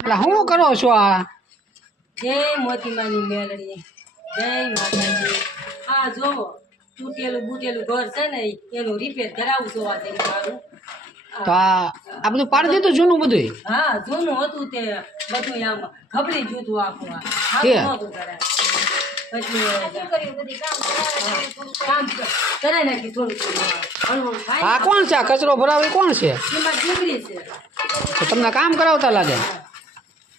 એટલે શું કરો છો આ? જય મોતીમાની મેલડી જય માતાજી. આ જો તૂટેલું બૂટેલું ઘર છે ને એનું રિપેર કરાવું જોવા જઈને મારું. તો આ આ બધું પાડી દીધું જૂનું બધું હા જૂનું હતું તે બધું આમ ખબરી હતું આખું આ. કે? નહોતું કરાય. આ કોણ છે? આ કચરો ભરાવે કોણ છે? એમાં દીકરી છે. તમને કામ કરાવતા લાગે?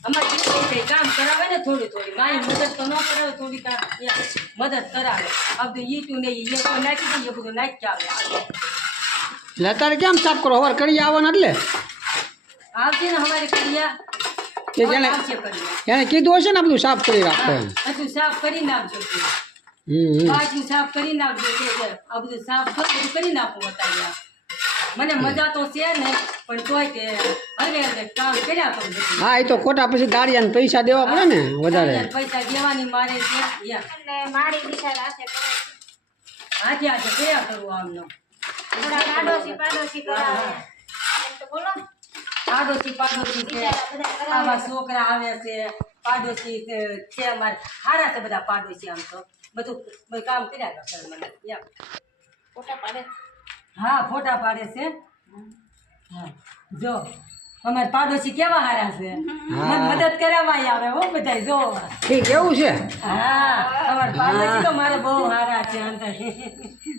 અમારી દીકરી છે કામ કરાવે ને થોડી થોડી. મારી મદદ તો ન કરાવે થોડી કામ. એ મદદ કરાવે. આ બધું ઈટું ને એ તો નાખી દઈએ એ બધું નાખી આવે. એટલે અત્યારે કેમ સાફ કરો? હવાર કરી આવવાના એટલે? આવશે ને અમારી કડિયા. કે જેને આવશે કડિયા. એને કીધું હશે ને આ બધું સાફ કરી રાખો એમ. હા, બધું સાફ કરી નાખજો તું. હમ હમ. પાછું સાફ કરી નાખજો કે છે. આ બધું સાફ કરો, બધું કરી નાખું અત્યારે. મને મજા તો છે ને પણ તોય કે અરે અરે કામ કર્યા કરું હા એ તો ખોટા પછી ગાડિયાને પૈસા દેવા પડે ને વધારે. પૈસા દેવાની મારે છે યા. હાથે હાથે કર્યા કરું આમનો પાડોશી પાડોશી છે આવા છોકરા આવે છે પાડોશી છે છે અમારે. સારા છે બધા પાડોશી આમ તો. બધું કામ કર્યા કરશે મને યા. હા ફોટા પાડે છે. હા જો અમારે પાડોશી કેવા હારા છે? મને મદદ કરાવવા આવે હો બધા જો. ઠીક એવું છે? હા અમારે પાડોશી તો મારે બહુ હારા છે અંદર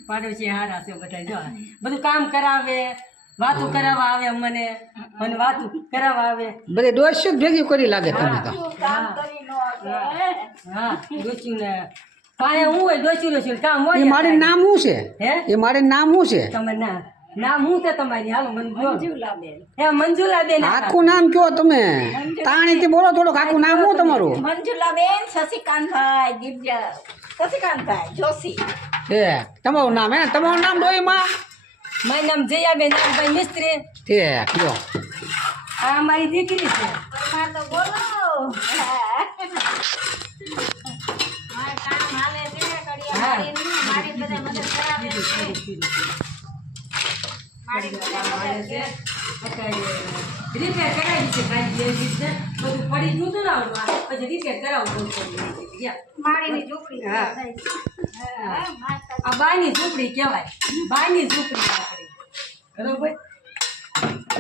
પાડોશી હારા છે બધા જો. બધું કામ કરાવે વાતો કરાવવા આવે મને મને વાતો કરાવવા આવે. બધી ડોસ્યું જ ભેગી કરી લાગે તમે તો. હા ડોચ્યું ને પાયે હું હોય ડોચ્યું ડોચ્યું કામ એ મારે નામ શું છે? હે? એ મારે નામ શું છે? તમે ના નામ હું છે તમારી? હાલો મંજુલાબેન. હે મંજુલાબેન. આખું નામ કયો તમે? તાણીથી બોલો થોડુંક આખું નામ હું તમારું? મંજુલાબેન શશિકાંતભાઈ દિવ્યા શશિકાંતભાઈ જોશી. હે તમારું નામ હે? તમારું નામ ડોહીમાં મારું નામ જયાબેન નાગભાઈ મિસ્ત્રી. હે કયો? આ મારી દીકરી છે. મારે તો બોલો રિપેર કરાવી છે ભાઈ એ રીતને બધું પડી ગયું હતું ને આવડું આ, પછી રિપેર કરાવવું પડશે યા. મારીની ઝૂંપડી હા. થાય છે. હા, માતા આ બાની ઝૂંપડી કહેવાય બાની ઝૂંપડી આપણી બરોબર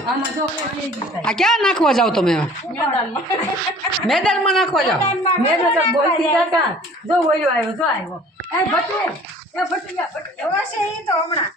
આમાં જો પાણી ગયું આ ક્યાં નાખવા જાવ તમે મેદાનમાં મેદાનમાં નાખવા જાવ મેં તો બોલતી કાકા જો બોલ્યો આવ્યો જો આવ્યો એ ભટુ એ ભટુ યા ભટુ હશે ઈ તો હમણાં